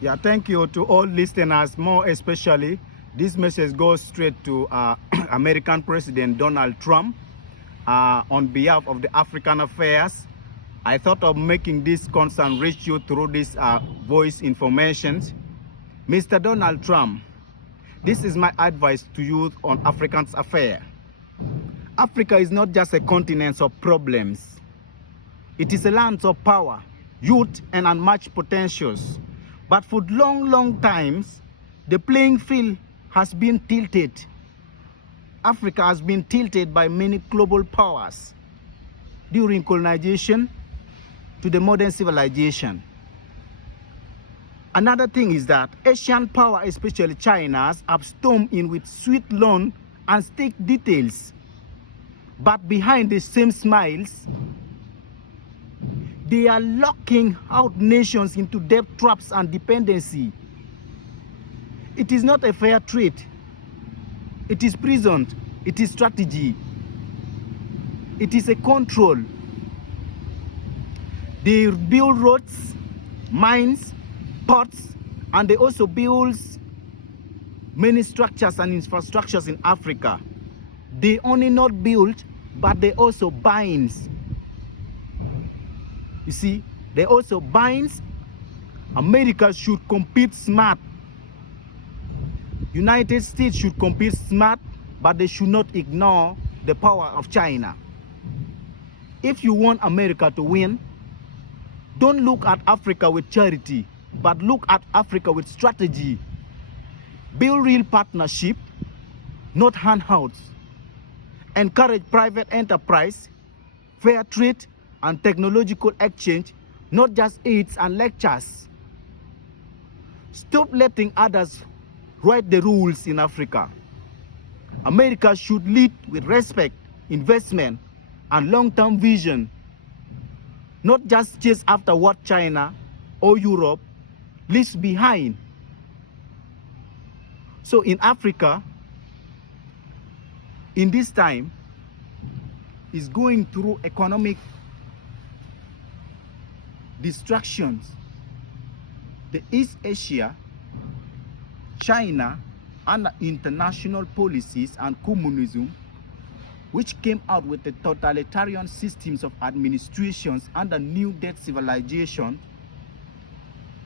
Yeah, thank you to all listeners, more especially. This message goes straight to American President Donald Trump on behalf of the African affairs. I thought of making this concern reach you through this voice information. Mr. Donald Trump, this is my advice to you on Africans' affairs. Africa is not just a continent of problems. It is a land of power, youth, and unmatched potentials. But for long times, the playing field has been tilted. Africa has been tilted by many global powers during colonization to the modern civilization. Another thing is that Asian power, especially China, have stormed in with sweet loan and stake details. But behind the same smiles, they are locking out nations into debt traps and dependency. It is not a fair trade. It is prison. It is strategy. It is a control. They build roads, mines, ports, and they also build many structures and infrastructures in Africa. They only not build, but they also binds. You see, they also binds. America should compete smart. United States should compete smart, but they should not ignore the power of China. If you want America to win, don't look at Africa with charity, but look at Africa with strategy. Build real partnership, not handouts. Encourage private enterprise, fair trade, and technological exchange, not just aids and lectures. Stop letting others write the rules in Africa. America should lead with respect, investment, and long-term vision, not just chase after what China or Europe leaves behind. So in Africa, in this time, is going through economic distractions. The East Asia, China, under international policies and communism, which came out with the totalitarian systems of administrations under new debt civilization,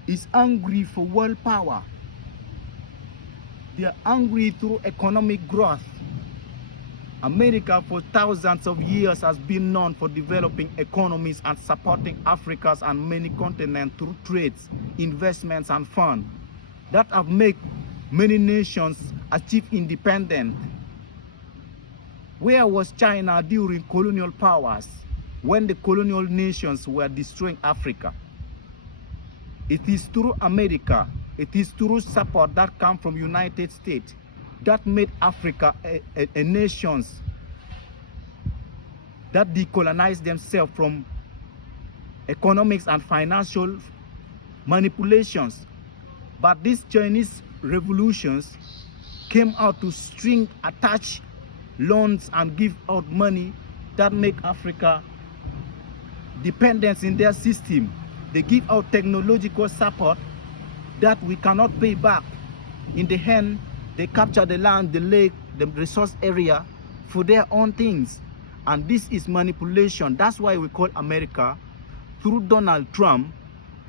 is angry for world power. They are angry through economic growth. America for thousands of years has been known for developing economies and supporting Africa's and many continents through trades, investments, and funds that have made many nations achieve independence. Where was China during colonial powers when the colonial nations were destroying Africa? It is through America, it is through support that comes from United States that made Africa a nation that decolonized themselves from economics and financial manipulations. But these Chinese revolutions came out to string attach loans and give out money that make Africa dependent in their system. They give out technological support that we cannot pay back. In the end, they capture the land, the lake, the resource area for their own things. And this is manipulation. That's why we call America, through Donald Trump,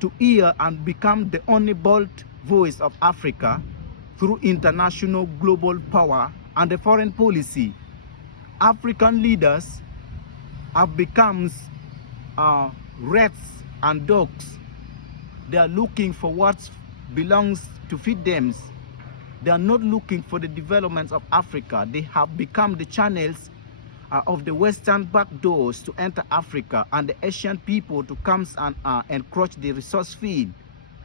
to hear and become the only bold voice of Africa through international global power and the foreign policy. African leaders have become rats and dogs. They are looking for what belongs to feed them. They are not looking for the developments of Africa. They have become the channels of the Western back doors to enter Africa and the Asian people to come and encroach the resource field.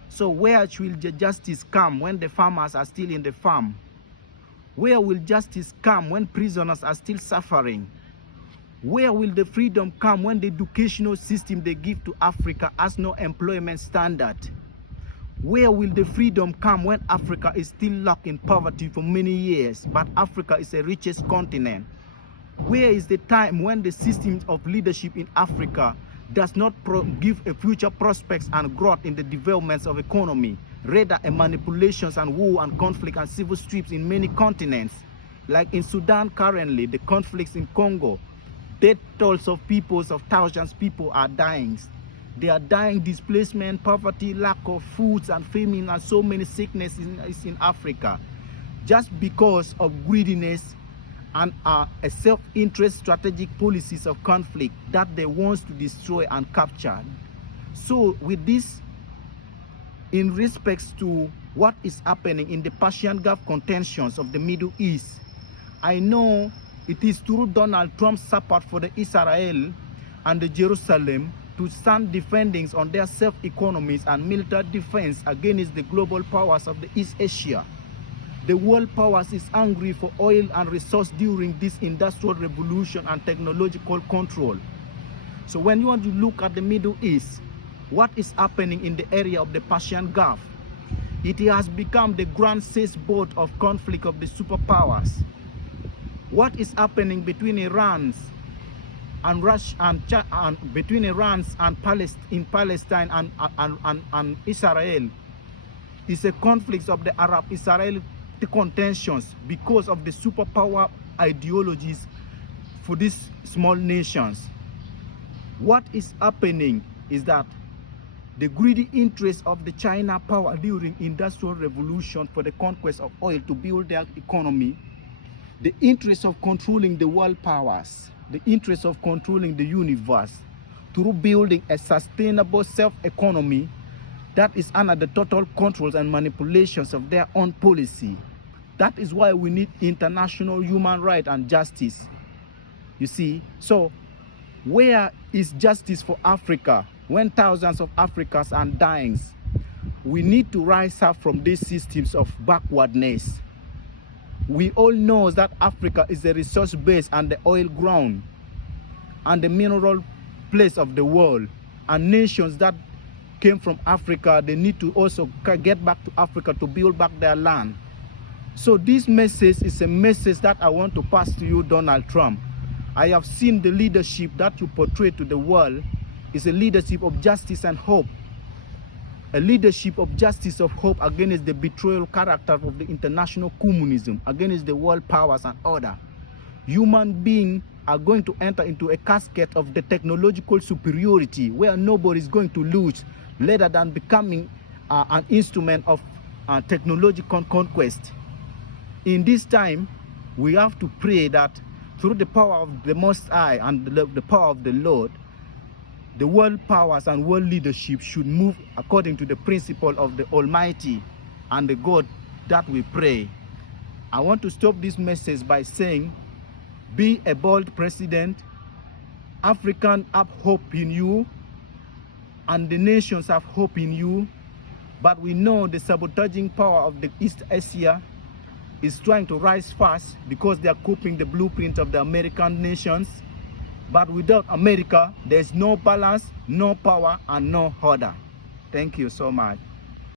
So where will the justice come when the farmers are still in the farm? Where will justice come when prisoners are still suffering? Where will the freedom come when the educational system they give to Africa has no employment standard? Where will the freedom come when Africa is still locked in poverty for many years, but Africa is the richest continent? Where is the time when the system of leadership in Africa does not give a future prospects and growth in the developments of economy? rather a manipulations and war and conflict and civil strips in many continents. Like in Sudan currently, the conflicts in Congo, death tolls of peoples of thousands of people are dying. They are dying, displacement, poverty, lack of foods and famine, and so many sicknesses in Africa, just because of greediness and a self-interest strategic policies of conflict that they want to destroy and capture. So with this, in respects to what is happening in the Persian Gulf contentions of the Middle East, I know it is through Donald Trump's support for the Israel and the Jerusalem to stand defending on their self-economies and military defense against the global powers of the East Asia. The world powers is hungry for oil and resource during this industrial revolution and technological control. So when you want to look at the Middle East, what is happening in the area of the Persian Gulf? It has become the grand chessboard of conflict of the superpowers. What is happening between Iran and Russia and between Iran and Palestine and Israel is a conflict of the Arab-Israeli contentions because of the superpower ideologies for these small nations. What is happening is that the greedy interests of the China power during industrial revolution for the conquest of oil to build their economy, the interest of controlling the world powers, the interest of controlling the universe through building a sustainable self-economy that is under the total controls and manipulations of their own policy. That is why we need international human rights and justice. You see, so where is justice for Africa when thousands of Africans are dying? We need to rise up from these systems of backwardness. We all know that Africa is the resource base and the oil ground and the mineral place of the world, and nations that came from Africa, they need to also get back to Africa to build back their land. So this message is a message that I want to pass to you, Donald Trump. I have seen the leadership that you portray to the world is a leadership of justice and hope. A leadership of justice of hope against the betrayal character of the international communism, against the world powers and order. Human beings are going to enter into a casket of the technological superiority where nobody is going to lose rather than becoming an instrument of technological conquest. In this time, we have to pray that through the power of the Most High and the power of the Lord, the world powers and world leadership should move according to the principle of the Almighty and the God that we pray. I want to stop this message by saying, be a bold president. Africans have hope in you, and the nations have hope in you. But we know the sabotaging power of the East Asia is trying to rise fast because they are copying the blueprint of the American nations. But without America, there's no balance, no power, and no order. Thank you so much.